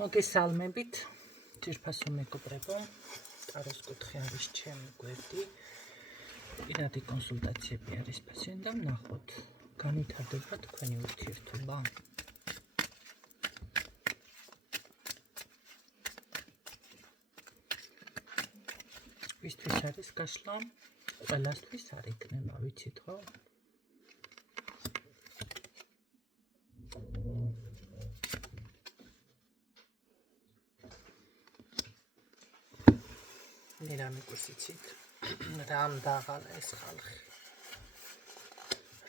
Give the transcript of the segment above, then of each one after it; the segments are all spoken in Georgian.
მოგესალმებით, ძირფასო მეგობრებო, ტაროს კუთხე არის ჩემი გვერდი, პირადი კონსულტაციები არის პაციენტს და ვნახოთ, განვითარდება თქვენი ურთიერთობა. ვისთვის არის გაშლა? ყველასთვის არ იქნება, ვიცით ხო? მერამი კურსიცით, რამ დაღალა ეს ხალხი.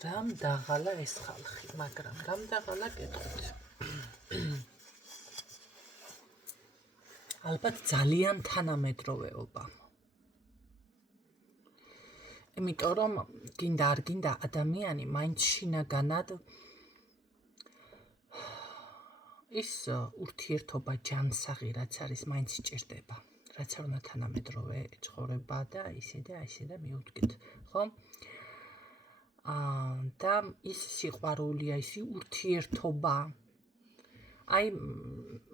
რამ დაღალა ეს ხალხი, მაგრამ რამ დაღალა კეთოთ. ალბათ ძალიან თანამედროვეობა. იმიტომ რომ გინდა არ გინდა ადამიანი მაინც შინაგანად ის ურთიერთობა ჯანსაღი რაც არის მაინც ჭირდება. რაც არ უნდა თანამედროვე ცხოვრება და ისე და მივუდგეთ, ხო? და ის სიყვარულია, ის ურთიერთობა. აი,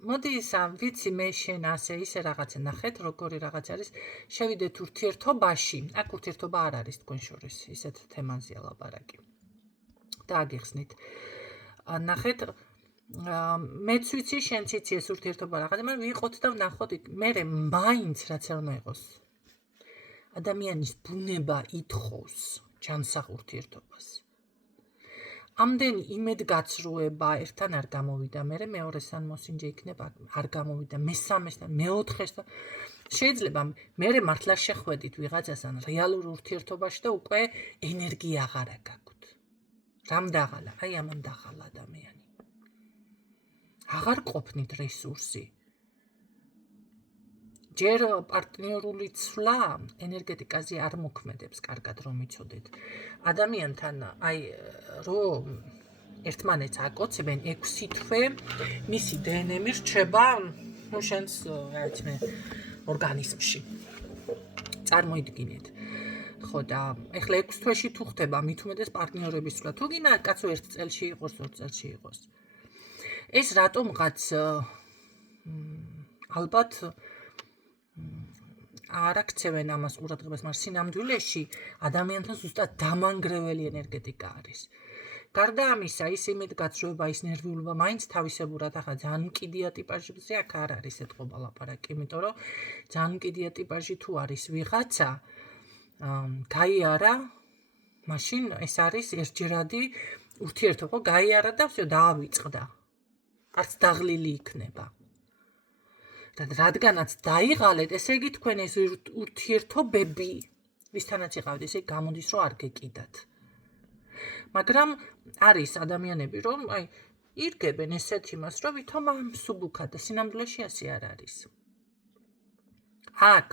მოდი ვიცი მე შენ ასე ისე რაღაცა ნახეთ, როგორი რაღაც არის, შევიდეთ ურთიერთობაში. აქ ურთიერთობა არ არის თქვენ შორის, ისეთ თემაზეა ლაპარაკი. და აგიხსნით. ნახეთ მეც ვიცი, შენც იცი ეს ურთიერთობა რაღაცა, მაგრამ ვიყოთ და ვნახოთ, მე მაინც რაც არ უნდა იყოს. ადამიანის ბუნება ითხოვს ჯანსაღ ურთიერთობას. ამდენი იმედგაცრუება ერთთან არ გამოვიდა, მე მეორესთან მოსინჯე იქნება, არ გამოვიდა, მესამესთან, მეოთხესთან. შეიძლება მე მართლა შეხვედით ვიღაცასთან რეალურ ურთიერთობაში და უკვე ენერგია აღარ გაქვთ. რამ დაღალა? აი ამან დაღალა ადამიანი. აღარ ყოფნით რესურსი. ჯერ პარტნიორული ცვლა ენერგეტიკაზე არ მოქმედებს, კარგად რომ იცოდეთ. ადამიანთან აი რომ ერთმანეთს აკოცებენ 6 თვე, მისი დნმ რჩება შენს რაც მე ორგანიზმში. წარმოიდგინეთ. ხო და ეხლა 6 თვეში თუ ხდება მით უმეტეს პარტნიორების ცვლა, თუ გინდა კაცო 1 წელში იყოს, 2 წელში იყოს. ეს რატომღაც ალბათ არ აქცევენ ამას ყურადღებას, მაგრამ სინამდვილეში ადამიანთან ზუსტად დამანგრეველი ენერგეტიკა არის. გარდა ამისა, ის იმედგაცრუება, ის ნერვიულობა მაინც თავისებურად ახლა ძალიან მკიდია ტიპაჟებზე აქ არ არის ეთყობა ლაპარაკი, იმიტომ რომ ძალიან მკიდია ტიპაჟი თუ არის ვიღაცა, გაიარა, მაშინ ეს არის ერთჯერადი ურთიერთობა, გაიარა და всё დაავიწყდა. არც დაღლილი იქნება. და რადგანაც დაიღალეთ, ესე იგი თქვენ ეს ურთიერთობები, ვისთანაც იყავთ, ესე გამოდის, რომ არ გეკიდათ. მაგრამ არის ადამიანები, რომ აი ირგებენ ესეთ იმას, რომ ვითომ სუბუქა და სინამდვილეში ასე არ არის. აქ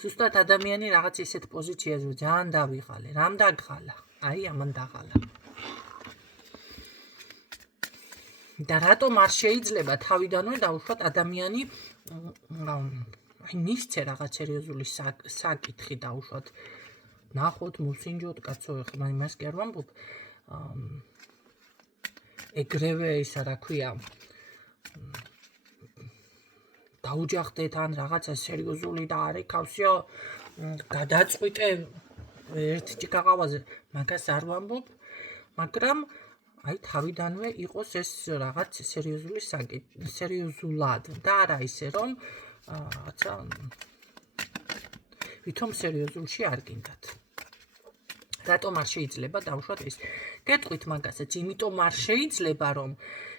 ზუსტად ადამიანი რაღაც ისეთ პოზიციაზე ძალიან დავიღალე, რამ დაღალა? აი ამან დაღალა. და რატომ არ შეიძლება თავიდანვე დაუშვათ ადამიანი აი მისცე რაღაც სერიოზული საკითხი დაუშვათ. ნახოთ, მოსინჯოთ, კაცო, ეხლა იმას კი არ ვამბობ. ეგრევე ისა რა ქვია, დაუჯახდეთ ან რაღაცა სერიოზული და არ ეკავსიო, გადაწყვიტე ერთ ჭიქაღავაზე, მაგას არ ვამბობ, მაგრამ აი თავიდანვე იყოს ეს რაღაც სერიოზული სერიოზულად და არა ისე რომ რაღაცა ვითომ სერიოზულში არ გინდათ. რატომ არ შეიძლება დავუშვათ ეს? გეტყვით მაგასაც, იმიტომ არ შეიძლება რომ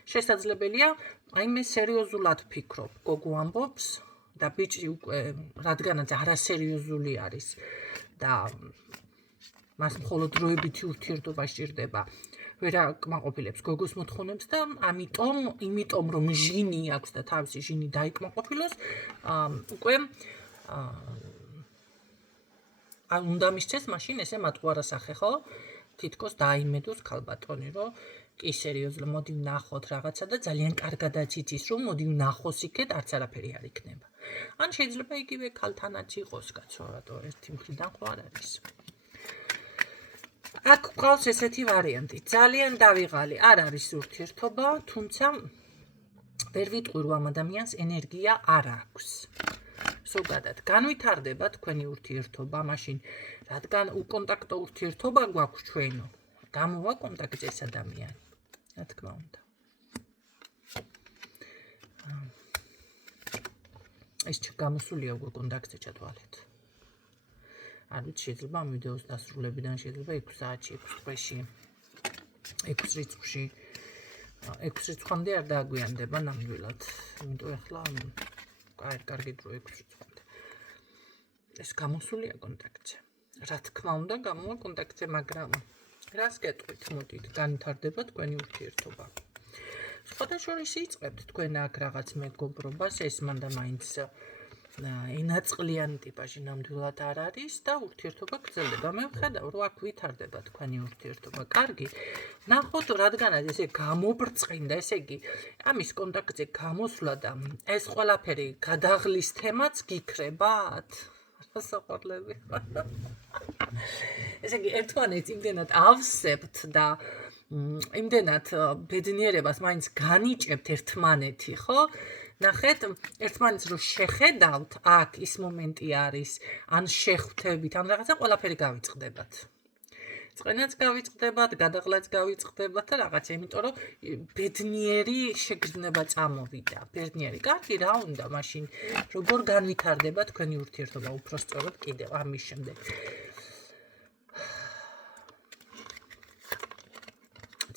შესაძლებელია აი მე სერიოზულად ვფიქრობ, გოგო ამბობს და ბიჭი უკვე რადგანაც არასერიოზული არის და მას მხოლოდ დროებითი ურთიერთობა სჭირდება. ვერ აკმაყოფილებს გოგოს მოთხოვნებს და იმიტომ რომ ჟინი აქვს და თავისი ჟინი დაიკმაყოფილოს, უკვე უნდა მისცეს მაშინ ესე მატყუარასახე, ხო? თითქოს დაიმედოს ქალბატონი, რომ კი სერიოზულად მოდი ვნახოთ რაღაცა და ძალიან კარგადაც იცის, რომ მოდი ვნახოს იქეთ, არც არაფერი არ იქნება. ან შეიძლება იგივე ქალთანაც იყოს, კაცო, რატო ერთი მხრიდან ხო არ არის. აქ ყავს ესეთი ვარიანტი, ძალიან დავიღალი, არ არის ურთიერთობა, თუმცა ვერ ვიტყვი რომ ამ ადამიანს ენერგია არ აქვს. ზოგადად განვითარდება თქვენი ურთიერთობა, მაშინ რადგან უკონტაქტო ურთიერთობა გვაქვს ჩვენო, გამოვა კონტაქტზე ეს ადამიანი, რა თქმა უნდა. ეს გამოსულია უკვე კონტაქტზე ჩათვალეთ. არ ვიცი, შეიძლება ამ ვიდეოს დასრულებიდან შეიძლება 6 საათში, 6 დღეში, 6 რიცხვში, 6 რიცხვამდე არ დააგვიანდება ნამდვილად. იმიტომ ახლა კარგი დრო 6 რიცხვამდე. ეს გამოსულია კონტაქტზე. რა თქმა უნდა, გამოვა კონტაქტზე, მაგრამ რას გეტყვით, მოდით, განვითარდება თქვენი ურთიერთობა. სხვადასხვა იწყებთ თქვენ აქ რაღაც მეგობრობას, ეს მანდა მაინც ენაწყლიანი ტიპაჟი ნამდვილად არ არის და ურთიერთობა გრძელდება. მე ვხედავ, რომ აქ ვითარდება თქვენი ურთიერთობა. კარგი, ნახოთ, რადგანაც ესე გამობრწყინდა, ესე იგი, ამის კონტაქტზე გამოსვლა და ეს ყველაფერი გადაღლის თემაც გიქრებათ? სასაყარლები. ესე იგი, ერთმანეთს იმდენად ავსებთ და იმდენად ბედნიერებას მაინც განიჭებთ ერთმანეთი, ხო? ნახეთ, ერთმანეთს რო შეხედავთ, აქ ის მომენტი არის, ან შეხვდებით, ან რაღაცა ყველაფერი გავიწყდებათ. წყენაც გავიწყდებათ, გადაღლაც გავიწყდებათ და რაღაცა, იმიტომ რომ ბედნიერი შეგრძნება წამოვიდა. ბედნიერი. კარგი, რა უნდა მაშინ, როგორ განვითარდება თქვენი ურთიერთობა, უფრო სწორად კიდევ ამის შემდეგ.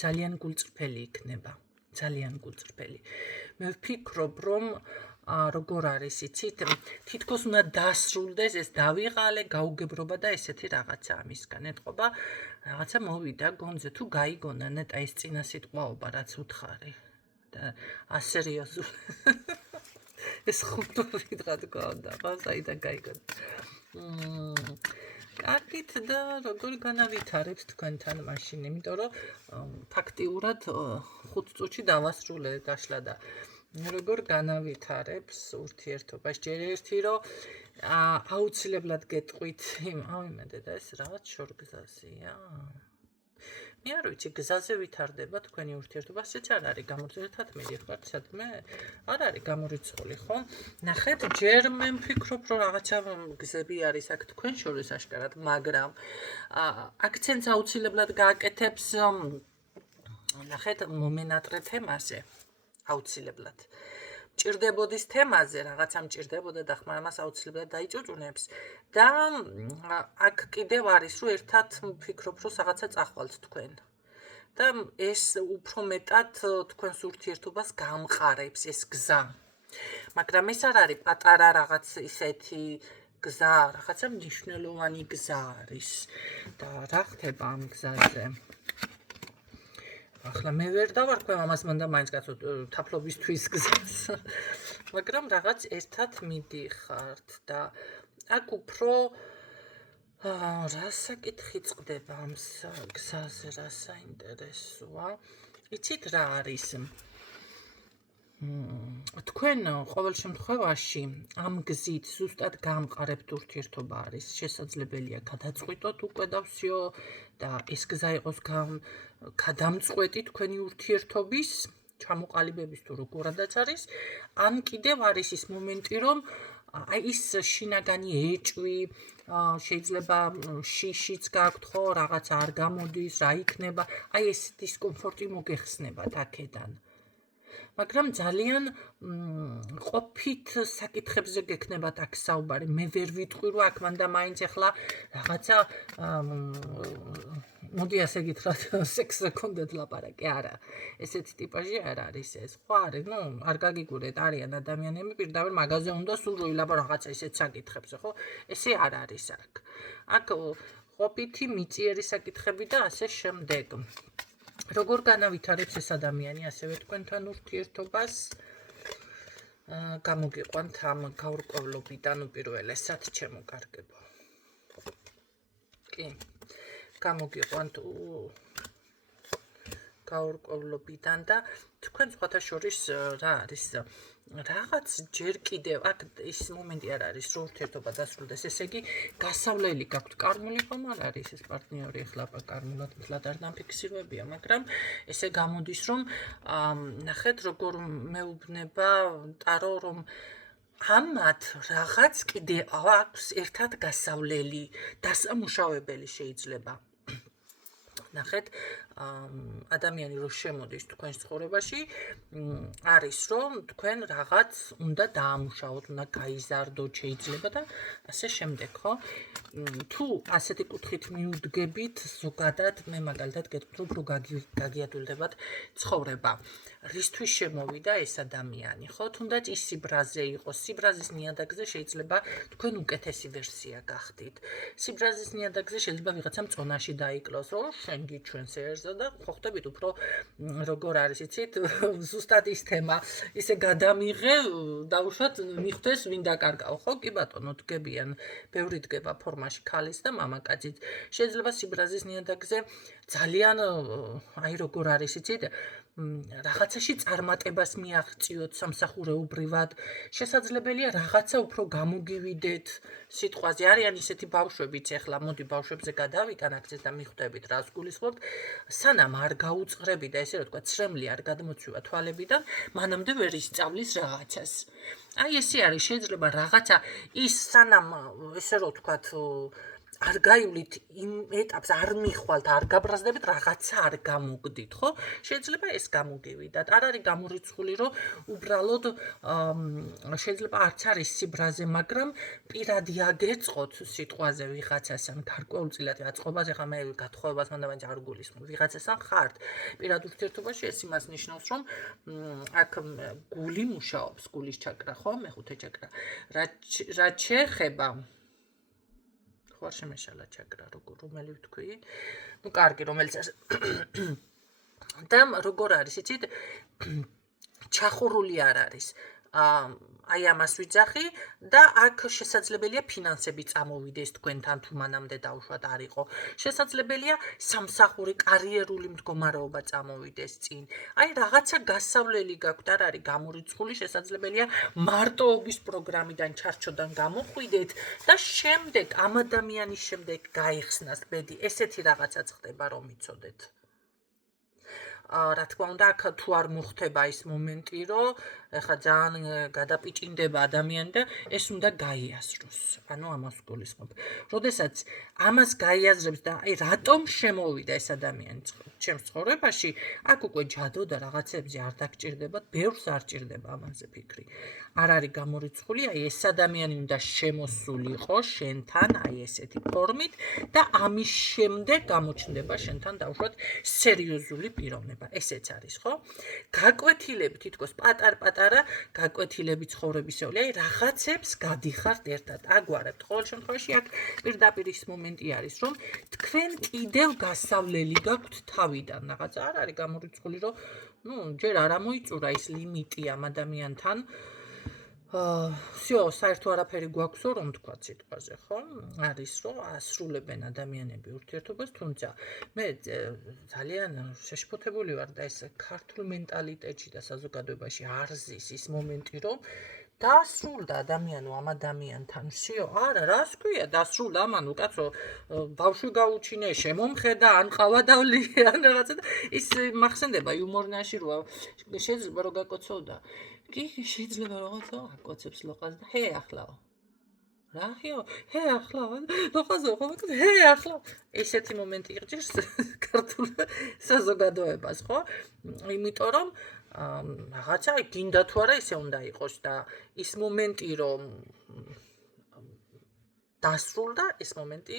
ძალიან გულწრფელი იქნება. ძალიან გულწრფელი. მე ვფიქრობ, რომ როგორ არის, იცით, თითქოს უნდა დასრულდეს ეს დავიღალე, გაუგებრობა და ესეთი რაღაცა ამისგან ეთყობა, რაღაცა მოვიდა გონზე, თუ გაიგონა ნეტა ეს წინა სიტყვაობა, რაც უთხარი და ასერიოზული. ეს ხუთობით რა თქმა უნდა, ხო, საიდან გაიგონა. კარგით და როგორ განავითარებთ თქვენთან მაშინ, იმიტომ რომ ფაქტიურად 5 წუთში დავასრულე გაშლა და როგორ განავითარებს ურთიერთობას. ჯერ ერთი რომ აუცილებლად გეტყვით, ავიმედე და ეს რაღაც შორგზაზეა. მე არ ვიცი, გზაზე ვითარდება თქვენი ურთიერთობა, ესეც არ არის გამორიცხული, მიდიხართ სადმე? არ არის გამორიცხული, ხო? ნახეთ, ჯერ მე ვფიქრობ, რომ რაღაცა გზები არის აქ თქვენ შორის აშკარად, მაგრამ აქცენტს აუცილებლად გააკეთებს ნახეთ, მომენატრე თემაზე. აუცილებლად. მჭირდებოდის თემაზე, რაღაცა მჭირდებოდა და ხმა ამას აუცილებლად დაიჭუჭუნებს და აქ კიდევ არის, რომ ერთად ვფიქრობ, რომ რაღაცა წახვალთ თქვენ. და ეს უფრო მეტად თქვენს ურთიერთობას გამყარებს ეს გზა. მაგრამ ეს არ არის პატარა რაღაც ისეთი გზა, რაღაცა მნიშვნელოვანი გზა არის. და რა ხდება ამ გზაზე? ახლა მე ვერ დავარქვევ ამას, მანდა მაინც კაცო თაფლობისთვის გზას. მაგრამ რაღაც ერთად მიდიხართ და აქ უფრო რა საკითხი წყდება ამ გზაზე, რა საინტერესოა. იცით რა არის? თქვენ ყოველ შემთხვევაში ამ გზით ზუსტად გამყარებთ ურთიერთობა არის. შესაძლებელია გადაწყვიტოთ უკვე და всё და ეს გზა იყოს გადამწყვეტი თქვენი ურთიერთობის, ჩამოყალიბების თუ როგორადაც არის, ან კიდევ არის ის მომენტი, რომ აი ის შინაგანი ეჭვი, შეიძლება შიშიც გაქვთ ხო, რაღაც არ გამოდის, რა იქნება, აი ეს დისკომფორტი მოგეხსნებათ აქედან. მაგრამ ძალიან ყოფით საკითხებზე გექნებათ აქ საუბარი. მე ვერ ვიტყვი, რომ აქ მანდა მაინც ახლა რაღაცა მოდი ასე გითხრათ, სექსზე გქონდეთ ლაპარაკი, არა. ესეთი ტიპაჟი არ არის ეს. ხო არის, არ გაგიგურეთ, არიან ადამიანები, პირდაპირ მაგაზე უნდა სულ როილაპარაკო რაღაცა ისეთ საკითხებზე, ხო? ესე არ არის აქ. აქ ყოფითი მიწიერი საკითხები და ასე შემდეგ. როგორ განავითარებს ეს ადამიანი ასევე თქვენთან ურთიერთობას? გამოგიყვანთ ამ გაურკვევლობიდან უპირველესად, ჩემო კარგებო. კი. გამოგიყვანთ გაურკვევლობიდან და თქვენ სხვათა შორის რა არის რაღაც ჯერ კიდევ აქ ის მომენტი არ არის რომ ურთიერთობა დასრულდეს, ესე იგი გასავლელი გაქვთ, კარმული ხომ არ არის ეს პარტნიორი, ახლა კარმულად მთლად არ დამფიქსირებია, მაგრამ ესე გამოდის რომ ნახეთ როგორ მეუბნება ტარო რომ ამათ რაღაც კიდე აქვს ერთად გასავლელი, დასამუშავებელი შეიძლება. ნახეთ, ადამიანი რო შემოდის თქვენს ცხოვრებაში, არის რომ თქვენ რაღაც უნდა დაამუშავოთ, უნდა გაიზარდოთ შეიძლება და ასე შემდეგ, ხო? თუ ასეთი კუთხით მიუდგებით, ზოგადად მე მაგალითად გეტყვით რომ გაგიადვილდებათ ცხოვრება. რისთვის შემოვიდა ეს ადამიანი, ხო? თუნდაც ის სიბრაზე იყო, სიბრაზის ნიადაგზე შეიძლება თქვენ უკეთესი ვერსია გახდით. სიბრაზის ნიადაგზე შეიძლება ვიღაცამ წონაში დაიკლოს, რომ შენ გიჩვენს ერზო და ხო ხდებით უფრო როგორ არის, იცით, ზუსტად ის თემა, ისე გადამიღე, დაუშვათ მიხვდეს ვინ დაკარგავ, ხო? კი ბატონო, დგებიან, ბევრი დგება ფორმაში ქალის და მამაკაცის. შეიძლება სიბრაზის ნიადაგზე ძალიან აი როგორ არის, იცით, რაღაცაში წარმატებას მიაღწიოთ სამსახურეობრივად, შესაძლებელია რაღაცა უფრო გამოგივიდეთ სიტყვაზე. არიან ისეთი ბავშვებიც, ახლა მოდი ბავშვებზე გადავიტან აქცეს და მიხვდებით რას გულისხმობთ, სანამ არ გაუწყრები და ესე რომ თქვა ცრემლი არ გადმოცვივა თვალებიდან, მანამდე ვერ ისწავლის რაღაცას. აი ესე არის, შეიძლება რაღაცა ის სანამ ესე რომ თქვათ არ გაივლით იმ ეტაპს, არ მიხვალთ, არ გაბრაზდებით, რაღაცა არ გამოგდით, ხო? შეიძლება ეს გამოგივიდათ. არ არის გამორიცხული, რომ უბრალოდ შეიძლება არც არის სიბრაზე, მაგრამ პირადი აგეწყოთ სიტყვაზე ვიღაცას ან გარკვეულწილად აწყობას, ეხლა მე გათხოვებას მანდ არ გულისხმობ. ვიღაცას ან ხართ პირად ურთიერთობაში, ეს იმას ნიშნავს, რომ აქ გული მუშაობს, გულის ჩაკრა, ხო? მეხუთე ჩაკრა. რაც შეეხება ხوار შემეშალა ჩაკრა, რომელი ვთქვი? ნუ კარგი, რომელიც და როგორ არის, იცით? ჩახურული არ არის. აი ამას ვიძახი და აქ შესაძლებელია ფინანსები წამოვიდეს თქვენთან თუ მანამდე დაუშვათ არ იყო. შესაძლებელია სამსახური კარიერული მდგომარეობა წამოვიდეს წინ. აი რაღაცა გასავლელი გაქვთ, არ არის გამორიცხული, შესაძლებელია მარტოობის პროგრამიდან ჩარჩოდან გამოხვიდეთ და შემდეგ ამ ადამიანის შემდეგ გაიხსნას ბედი. ესეთი რაღაცაც ხდება რომ იცოდეთ. რა თქმა უნდა, აქ თუ არ მოხდება ის მომენტი, რომ ეხლა ძალიან გადაპიჭინდება ადამიანი და ეს უნდა გაიაზროს. ანუ ამას გულისხმობ. როდესაც ამას გაიაზრებს და აი რატომ შემოვიდა ეს ადამიანი ჩემს ცხოვრებაში, აქ უკვე ჯადო და რაღაცებზე არ დაგჭირდებათ, ბევრს არ ჭირდება ამაზე ფიქრი. არ არის გამორიცხული, აი ეს ადამიანი უნდა შემოსულიყო შენთან, აი ესეთი ფორმით და ამის შემდეგ გამოჩნდება შენთან დაუშვათ სერიოზული პიროვნება. ესეც არის, ხო? გაკვეთილები თითქოს პატარ-პატარა გაკვეთილები ცხოვრებისეული, აი რაღაცებს გადიხართ ერთად. აგვარებთ. ყოველ შემთხვევაში აქ პირდაპირ ის მომენტი არის, რომ თქვენ კიდევ გასავლელი გაქვთ თავიდან. რაღაცა არ არის გამორიცხული, რომ ჯერ არ ამოიწურა ის ლიმიტი ამ ადამიანთან. всё, საერთო არაფერი გვაქვსო, რომ თქვა სიტყვაზე, ხო? არის, რომ ასრულებენ ადამიანები ურთიერთობას, თუმცა მე ძალიან შეშფოთებული ვარ და ეს ქართულ მენტალიტეტში და საზოგადოებაში არ ზის ის მომენტი, რომ დასრულდა ადამიანო ამ ადამიანთან, всё, არა, რას ქვია, დასრულდა ამან, კაცო, ბავშვი გაუჩინე, შემომხედა, ან ყავა დავლი, ან რაღაცა და ის მახსენდება იუმორნაში როა შეიძლება რომ გაკოცოვდა. კი, შეიძლება რაღაცა აკოცებს ლოყას და ჰე ახლაო. რა ხიო? ჰე ახლაო. ლოყაზე ხო მეკ ჰე ახლაო. ესეთი მომენტი იღჭირს ქართულ საზოგადოებას, ხო? იმიტომ რომ რაღაცა გინდა თუ არა ისე უნდა იყოს და ის მომენტი რომ დასრულდა, ეს მომენტი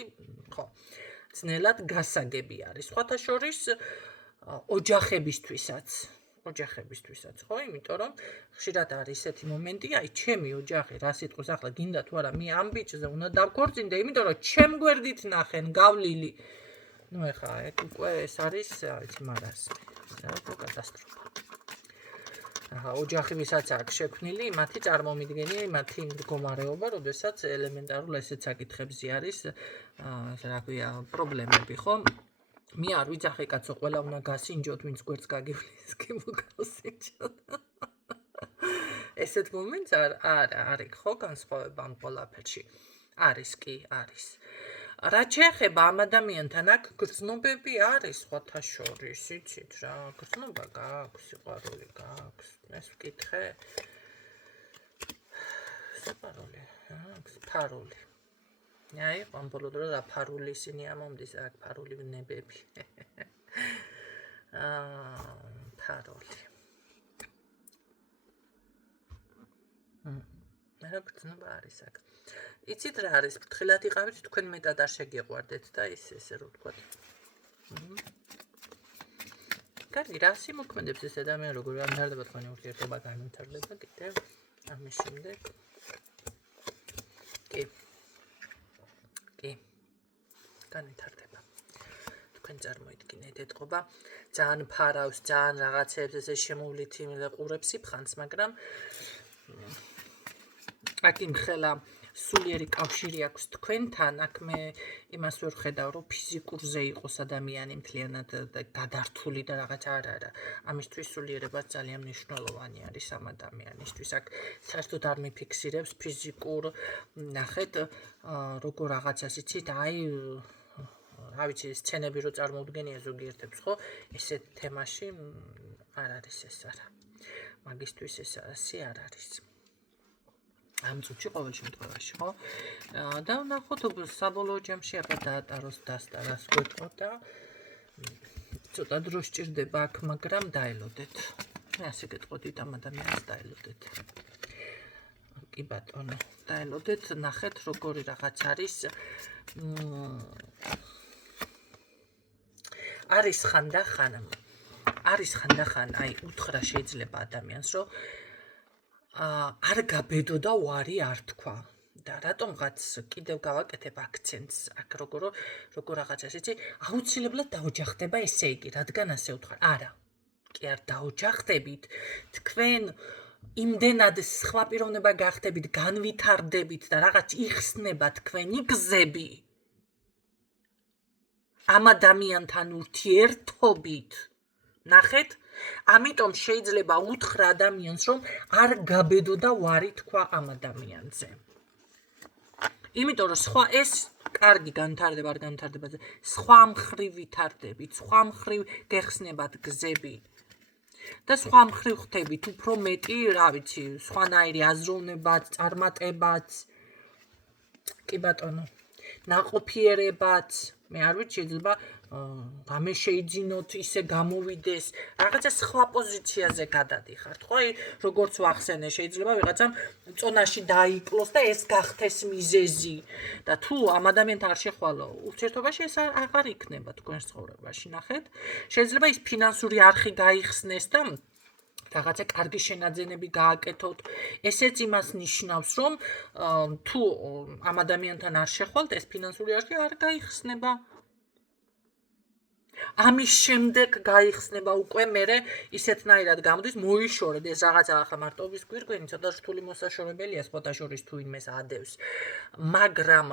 ხო, ძნელად გასაგები არის. სხვათა შორის ოჯახებისთვისაც, ხო? იმიტომ რომ ხშირად არის ესეთი მომენტი, აი ჩემი ოჯახი რა სიტყვის ახლა გინდა თუ არა, მე ამ ბიჭზე უნდა დავქორწინდე, იმიტომ რომ ჩემ გვერდით ნახენ გავლილი. ნუ ეხლა ეგ უკვე ეს არის, იცი მარასმი. რა კატასტროფა. ოჯახი ვისაც აქვს შექმნილი, მათი წარმომიდგენი, მათი მდგომარეობა, როდესაც ელემენტარულ ესეც საკითხებზე არის, რა ქვია, პრობლემები, ხო? მე არ ვიცახე კაცო, ყველა უნდა გასინჯოთ, ვინც გვერდს გაგივლის, კი მოგავსინჯოთ. ესეთ მომენტს არის ხო განსხვავება ამ ყველაფერში. არის კი, არის. რა შეეხება ამ ადამიანთან, აქ გრძნობები არის სხვათა შორის, იცით რა, გრძნობა გაქვს, სიყვარული გაქვს, ეს ვკითხე. სიყვარული, აქვს, ფარული. აი, ამ ბოლო დრო რა ფარული ისინი ამომდის, აქ ფარული ვნებები. ფარული. რა გრძნობა არის აქ. იცით რა არის, ფრთხილად იყავით, თქვენ მეტად არ შეგიყვარდეთ და ესე რო ვთქვათ. კარგი, რა სიმოქმედებს ეს ადამიანი, როგორ განვითარდება თქვენი ურთიერთობა, განვითარდება კიდევ ამის შემდეგ. კი, განვითარდება. თქვენ წარმოიდგინეთ, ეთყობა ძალიან ფარავს, ძალიან რაღაცებს ესე შემოვლითი ყურებს იფხანს, მაგრამ აქ იმხელა სულიერი კავშირი აქვს თქვენთან, აქ მე იმას ვერ ხედავ, რომ ფიზიკურზე იყოს ადამიანი მთლიანად გადართული და რაღაც არა. ამისთვის სულიერება ძალიან მნიშვნელოვანი არის ამ ადამიანისთვის. აქ საერთოდ არ მიფიქსირებს ფიზიკურ, ნახეთ, როგორ რაღაცას იცით, აი, რა ვიცი, სცენები რო წარმოუდგენია ზოგიერთებს, ხო? ესეთ თემაში არ არის ეს არა. მაგისთვის ეს ასე არ არის. ამ წუთში ყოველ შემთხვევაში, ხო? და ვნახოთ, საბოლოო ჯამში აბა დაატაროს დასტარას გვეტყო და ცოტა დრო სჭირდება აქ, მაგრამ დაელოდეთ. მე ასე გეტყოდით ამ ადამიანს დაელოდეთ. კი ბატონო, დაელოდეთ, ნახეთ როგორი რაღაც არის. არის ხანდახან, აი, უთხრა შეიძლება ადამიანს, რომ არ გაბედო და ვარი არ თქვა. და რატომღაც კიდევ გავაკეთებ აქცენტს, აქ როგორ რაღაცას იცი, აუცილებლად დაოჯახდება ესე იგი, რადგან ასე უთხრა. არა. კი არ დაოჯახდებით, თქვენ იმდენად სხვა პიროვნება გახდებით, განვითარდებით და რაღაც იხსნება თქვენი გზები ამ ადამიანთან ურთიერთობით. ნახეთ, ამიტომ შეიძლება უთხრა ადამიანს, რომ არ გაბედო და ვარი თქვა ამ ადამიანზე. იმიტომ რომ სხვა ეს კარგი განვითარდება, არ განვითარდება, სხვა მხრივ ვითარდებით, სხვა მხრივ გეხსნებათ გზები. და სხვა მხრივ ხდებით უფრო მეტი, რა ვიცი, სხვანაირი აზროვნებაც, წარმატებაც. კი ბატონო, ნაყოფიერებაც, მე არ ვიცი, შეიძლება რამე შეიძინოთ, ისე გამოვიდეს, რაღაცა სხვა პოზიციაზე გადადიხართ, ხო? აი, როგორც ვახსენე, შეიძლება ვიღაცამ წონაში დაიკლოს და ეს გახდეს მიზეზი. და თუ ამ ადამიანთან არ შეხვალო ურთიერთობაში, ეს აღარ იქნება თქვენს ცხოვრებაში, ნახეთ. შეიძლება ის ფინანსური არხი გაიხსნეს და რაღაცა კარგი შენაძენები გააკეთოთ. ესეც იმას ნიშნავს, რომ თუ ამ ადამიანთან არ შეხვალთ, ეს ფინანსური არხი არ გაიხსნება. ამის შემდეგ გაიხსნება უკვე მერე ისეთნაირად გამოდის, მოიშორეთ ეს რაღაცა ახლა მარტოობის გვირგვინი, ცოტა რთული მოსაშორებელია, სხვათა შორის თუ იმეს ადევს. მაგრამ,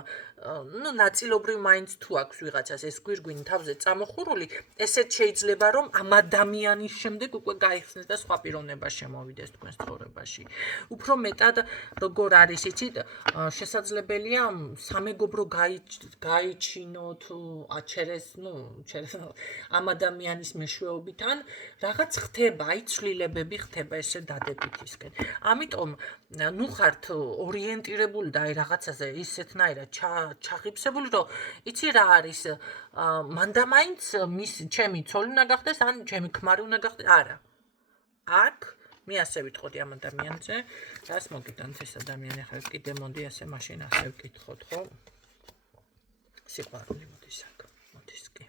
ნაწილობრივ მაინც თუ აქვს ვიღაცას ეს გვირგვინი თავზე წამოხურული, ესეც შეიძლება რომ ამ ადამიანის შემდეგ უკვე გაიხსნეს და სხვა პიროვნება შემოვიდეს თქვენს ცხოვრებაში. უფრო მეტად, როგორ არის, იცით, შესაძლებელია სამეგობრო გაიჩინოთ, через ამ ადამიანის მეშვეობიდან რაღაც ხდება, აი ცვლილებები ხდება ესე დადებითისკენ. ამიტომ ნუ ხართ ორიენტირებული და აი რაღაცაზე ისეთნაირად ჩაღიფსებული, რომ იცი რა არის, მანდამაინც ჩემი ცოლი უნდა გახდეს, ან ჩემი ქმარი უნდა გახდეს, არა. აქ მე ასე ვიტყოდი ამ ადამიანზე, რას მოგიტანთ ეს ადამიანი, ახლა კიდე მოდი ასე მაშინ ასე ვკითხოთ, ხო? სიყვარული მოდის აქ, მოდის კი.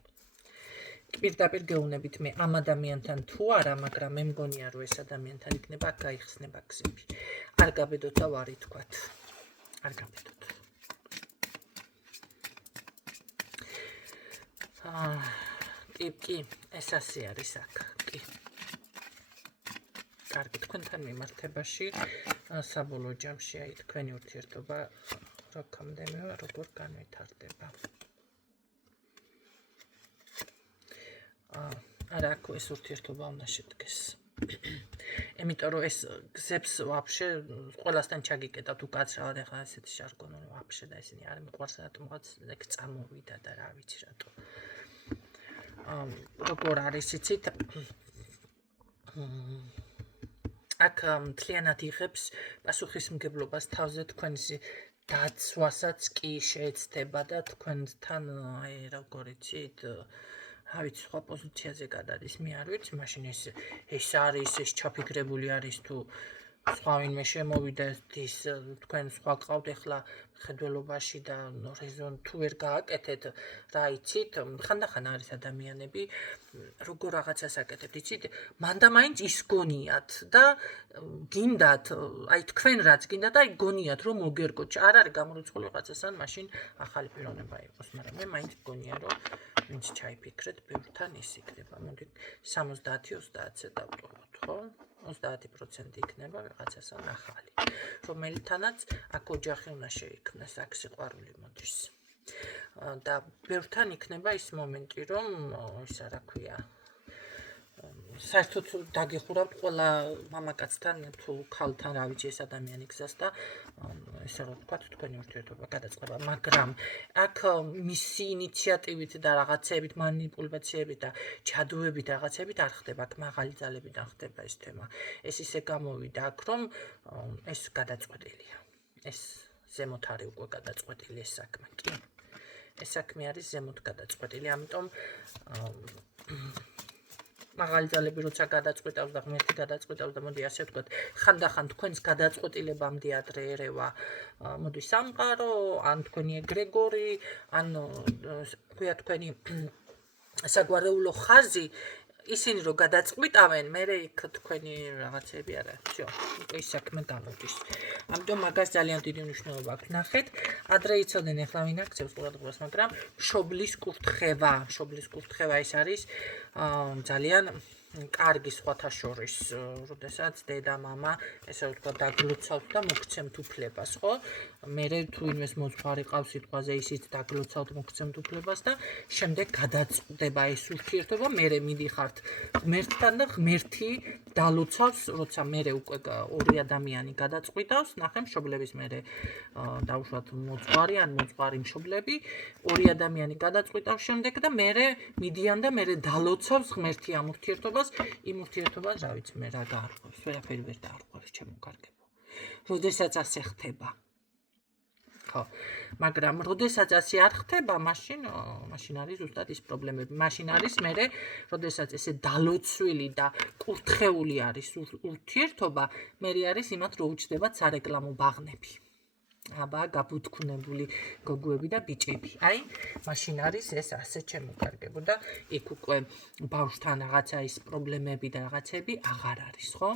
პირდაპირ გეუბნებით მე ამ ადამიანთან თუ არა, მაგრამ მე მგონია რომ ეს ადამიანთან იქნება გაიხსნება გზები. არ გაბედოთ და ვარი თქვათ. არ გაბედოთ. კი, ეს ასე არის აქ, კი. კარგი, თქვენთან მიმართებაში საბოლოო ჯამში აი თქვენი ურთიერთობა როგორ განვითარდება. არა აქ ეს ურთიერთობა უნდა შედგეს. Იმიტომ რომ ეს გზებს ვაფშე ყველასთან ჩაგიკეტავთ უკაცრავად ახლა ესეთი ჟარგონი ვაფშე და ისინი არ მიყვარს რატომღაც ეგ წამოვიდა და რა ვიცი რატო. როგორ არის იცით აქ მთლიანად იღებს პასუხისმგებლობას თავზე თქვენს დაცვასაც კი შეეცდება და თქვენთან აი როგორ იცით რა ვიცი სხვა პოზიციაზე გადადის მე არ ვიცი მაშინ ეს არის ეს ჩაფიქრებული არის თუ სხვა ვინმე შემოვიდა ის თქვენ სხვა ყავთ ახლა ხედველობაში და რეზონ თუ ვერ გააკეთეთ რა იცით ხანდახან არის ადამიანები როგორ რაღაცას აკეთებთ იცით მანდა მაინც ის გონიათ და გინდათ აი თქვენ რაც გინდათ აი გონიათ რომ მოგერგოთ არ არის გამორიცხული რაღაცას ან მაშინ ახალი პიროვნება იყოს მაგრამ მე მაინც გონია რომ ვინც ჩაიფიქრეთ ბევრთან ის იქნება მოდი 70-30-ზე დავტოვოთ ხო 30% იქნება რაღაცასთან ახალი რომელთანაც აქ ოჯახი უნდა შეიქმნას აქ სიყვარული მოდის და ბევრთან იქნება ის მომენტი რომ ისა რა ქვია საერთოდ დაგიხურავთ ყველა მამაკაცთან თუ ქალთან რა ვიცი ეს ადამიანი გზას და ესე რომ ვთქვათ თქვენი ურთიერთობა გადაწყდება მაგრამ აქ მისი ინიციატივით და რაღაცებით მანიპულაციებით და ჩადოებით რაღაცებით არ ხდება აქ მაღალი ძალებიდან ხდება ეს თემა ეს ისე გამოვიდა აქ რომ ეს გადაწყვეტილია ეს ზემოთ არის უკვე გადაწყვეტილი ეს საქმე კი ეს საქმე არის ზემოთ გადაწყვეტილი ამიტომ მაღალი ძალები როცა გადაწყვეტავს და ღმერთი გადაწყვეტავს და მოდი ასე ვთქვათ ხანდახან თქვენს გადაწყვეტილებამდე ადრე ერევა მოდი სამყარო ან თქვენი ეგრეგორი ან ქვია თქვენი საგვარეულო ხაზი ისინი რო გადაწყვიტავენ მე იქ თქვენი რაღაცები არა всё ის საქმე გამოდის ამიტომ მაგას ძალიან დიდი მნიშვნელობა აქვს ნახეთ ადრე იცოდნენ ახლა ვინ აქცევს ყურადღებას მაგრამ მშობლის კურთხევა ეს არის ძალიან კარგი სხვათა შორის როდესაც დედა მამა ესე ვთქვათ დაგლოცავთ და მოგცემთ უფლებას ხო მე თუ იმეს მოძღვარი ყავს სიტყვაზე ისიც დაგლოცავთ მოგცემთ უფლებას და შემდეგ გადაწყვეტება ეს ურთიერთობა მე მიდიხართ ღმერთთან და ღმერთი დალოცავს როცა მე უკვე ორი ადამიანი გადაწყვიტავს ნახე მშობლების მე დაუშვათ მოძღვარი ან მოძღვარი მშობლები ორი ადამიანი გადაწყვიტავს შემდეგ და მე მიდიან და მე დალოცავს ღმერთი ამ ურთიერთობას იმ ურთიერთობას რა ვიცი მე რა დაარღვევს ვერაფერი ვერ დაარღვევს ჩემო კარგებო როდესაც ასე ხდება ხო მაგრამ როდესაც ასე არ ხდება მაშინ არის ზუსტად ის პრობლემები მაშინ არის მე როდესაც ესე დალოცვილი და კურთხეული არის ურთიერთობა მე არის იმათ რო უჩნდება სარეკლამო ბაღნები აბა გაბუთქუნებული გოგოები და ბიჭები აი მაშინ არის ეს ასე ჩემო კარგებო და იქ უკვე ბავშვთან რაღაცა ის პრობლემები და რაღაცები აღარ არის ხო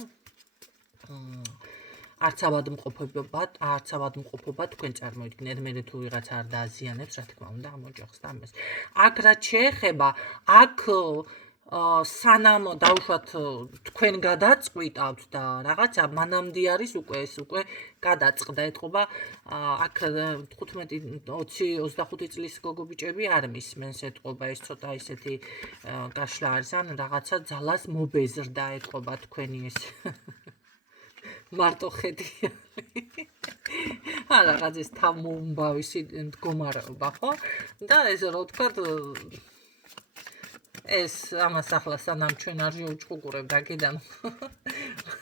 არც ავადმყოფობა თქვენ წარმოიდგინეთ მე თუ ვიღაც არ დააზიანებს რა თქმა უნდა ამ ოჯახს და ამას აქ რაც შეეხება აქ სანამ დაუშვათ თქვენ გადაწყვიტავთ და რაღაცა მანამდე არის უკვე ეს უკვე გადაწყდა ეთყობა აქ 15-20-25 წლის გოგო ბიჭები არ მისმენს ეთყობა ეს ცოტა ისეთი გაშლა არის ან რაღაცა ძალას მობეზრდა ეთყობა თქვენი ეს მარტო ხედი რაღაცის თამომბავისი მდგომარეობა ხო და ეს რა ვთქვათ ეს ამას ახლა სანამ ჩვენ არ შეუჩხუყურებთ აქედან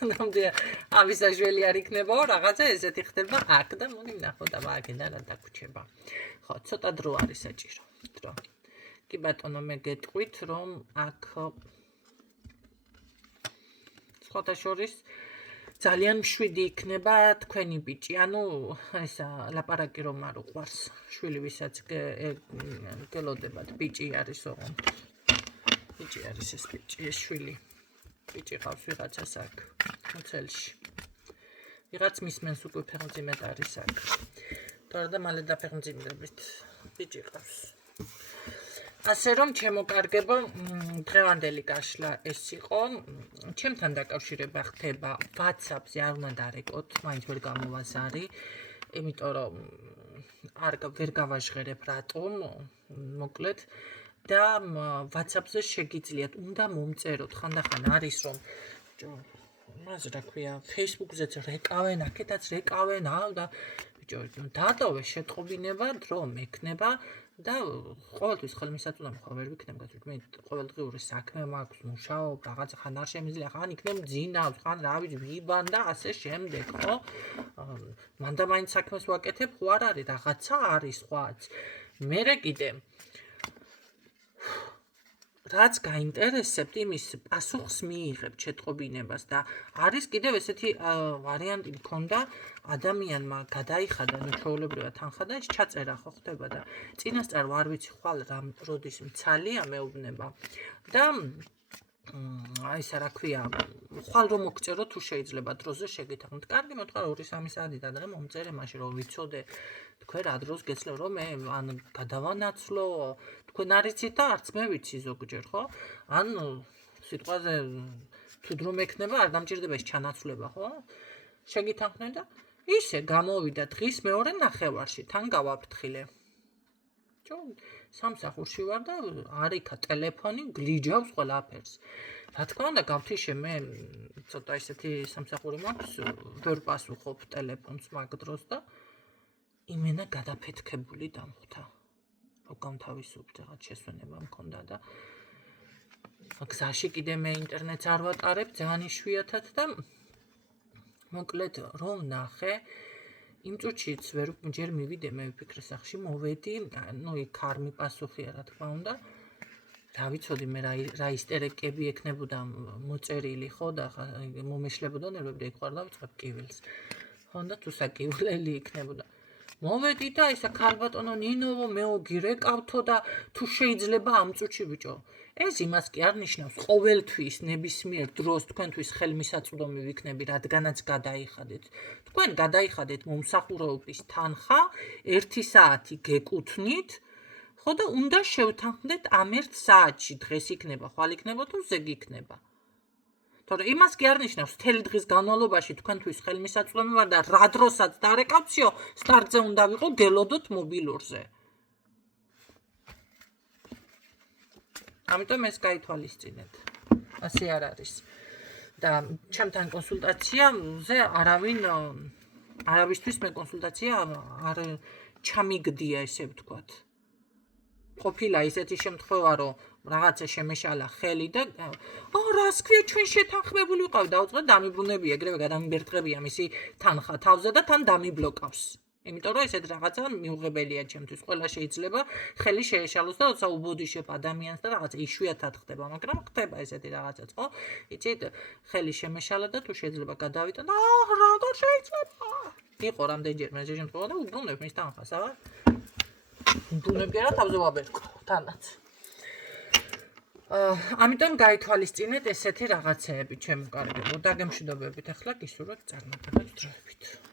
ნამდვილ ავისაშველი არ იქნებაო რაღაცა ესეთი ხდება აქ და მოდი ვნახოთ აბა აქედან რა დაგვრჩება ხო ცოტა დრო არის საჭირო დრო კი ბატონო მე გეტყვით რომ აქ სხვათა შორის ძალიან მშვიდი იქნება თქვენი ბიჭი ანუ ესა ლაპარაკი რომ არ უყვარს შვილი ვისაც გელოდებათ ბიჭი არის ოღონდ ბიჭი არის ეს ბიჭი ეს შვილი ბიჭი ყავს ვიღაცას აქ მოცელში ვიღაც მისმენს უკვე ფეხმძიმედ არის აქ თორე და მალე დაფეხმძიმდებით ბიჭი ყავს ასე რომ ჩემო კარგებო დღევანდელი გაშლა ეს იყო ჩემთან დაკავშირება ხდება WhatsApp-ზე არ უნდა დარეკოთ მაინც ვერ გამოვაზარი იმიტომ რომ ვერ გავაჟღერებ რატომ მოკლედ და WhatsApp-ზე შეგიძლიათ, უნდა მომწეროთ, ხანდახან არის რომ მასე რა ქვია, Facebook-ზეც რეკავენ, აქეთაც რეკავენ, და ბიჭო, დატოვე შეტყობინებად, რომ ექნება და ყოველთვის ხელმისაწვდომი ხო ვერ ვიქნებ, გასულ მე ყოველდღიური საქმე მაქვს, მუშაობ, რაღაცა ხან არ შემიძლია, ხან იქნებ ძინავს, ხან რა ვიცი, ვიბან და ასე შემდეგ, ხო? მანდა მაინც საქმეს ვაკეთებ, ხო არ არის, რაღაცა არის სხვაც. მერე კიდე რაც გაინტერესებთ, იმის პასუხს მიიღებთ შეტყობინებას და არის კიდევ ესეთი ვარიანტი მქონდა, ადამიანმა გადაიხადა, ჩვეულებრივად თანხა და ის ჩაწერა ხო ხდება და წინასწარ ვარ ვიცი ხვალ როდის მცალია მეუბნება და აი ისა რა ქვია, ხვალ რომ მოგწერო თუ შეიძლება დროზე შეგეთანხმოთ. კარგი მოთხარ 2-3 საათი და დღე მომწერე მაშინ რომ ვიცოდე თქვენ რა დროს გეცლო რომ მე ან გადავანაცვლო, თქვენ არ იცით და არც მე ვიცი ზოგჯერ, ხო? ან სიტყვაზე თუ დრო მექნება არ დამჭირდება ეს ჩანაცვლება, ხო? შეგითანხმდნენ და ისე გამოვიდა დღის მეორე ნახევარში, თან გავაფრთხილე. სამსახურში ვარ და არიქა ტელეფონი გლიჯავს ყველაფერს. რა თქმა უნდა, გავთიშე მე ცოტა ისეთი სამსახური მაქვს, ვერ პასუხობ ტელეფონს მაგ დროს და იმენა გადაფეთქებული დამხვდა. რომ გამთავისუფლდ, რაღაც შესვენება მქონდა და გზაში კიდე მე ინტერნეტს არ ვატარებ, ძალიან იშვიათად და მოკლედ რომ ნახე იმ წუთშიც ჯერ მივიდე, მე ვიფიქრე სახში მოვედი, იქ არ მიპასუხია რა თქმა უნდა. რა ვიცოდი მე რა ისტერიკები ექნებოდა მოწერილი, ხო და მომეშლებოდა ნერვები, იქ ვარ და ვიწყებ კივილს. ხო და თუ საკივლელი იქნებოდა. მოვედი და ისა ქალბატონო ნინოვო მეოგი რეკავთო და თუ შეიძლება ამ წუთში ბიჭო. ეს იმას კი არ ნიშნავს ყოველთვის ნებისმიერ დროს თქვენთვის ხელმისაწვდომი ვიქნები, რადგანაც გადაიხადეთ. თქვენ გადაიხადეთ მომსახურების თანხა, 1 საათი გეკუთვნით, ხო და უნდა შევთანხმდეთ ამ 1 საათში, დღეს იქნება, ხვალ იქნება თუ ზეგ იქნება. თორე იმას კი არ ნიშნავს მთელი დღის განმავლობაში თქვენთვის ხელმისაწვდომი ვარ და რა დროსაც დარეკავციო, სტარტზე უნდა ვიყო გელოდოთ მობილურზე. ამიტომ ეს გაითვალისწინეთ. ასე არ არის. და ჩემთან კონსულტაციაზე არავისთვის მე კონსულტაცია არ ჩამიგდია, ესე ვთქვათ. ყოფილა ისეთი შემთხვევა, რომ რაღაცა შემეშალა ხელი და რას ქვია ჩვენ შეთანხმებული ვიყავ დაუწყე დამიბრუნებია, ეგრევე გადამიბერტყებია მისი თანხა თავზე და თან დამიბლოკავს. იმიტომ რომ ესეთ რაღაცა მიუღებელია ჩემთვის. ყველა შეიძლება ხელი შეეშალოს და როცა უბოდიშებ ადამიანს და რაღაცა იშვიათად ხდება, მაგრამ ხდება ესეთი რაღაცაც, ხო? იცით, ხელი შემეშალა და თუ შეიძლება გადავიტან, რა შეიძლება? იყო რამდენჯერმე ეს შემთხვევა და უბრუნებ მის თანხას, აბა. უბრუნებ კი არა, თავზე ვაბერტყო თანაც. ამიტომ გაითვალისწინეთ ესეთი რაღაცეები, ჩემო კარგებო, დაგემშვიდობებით ახლა გისურვებთ წარმატებას დროებით.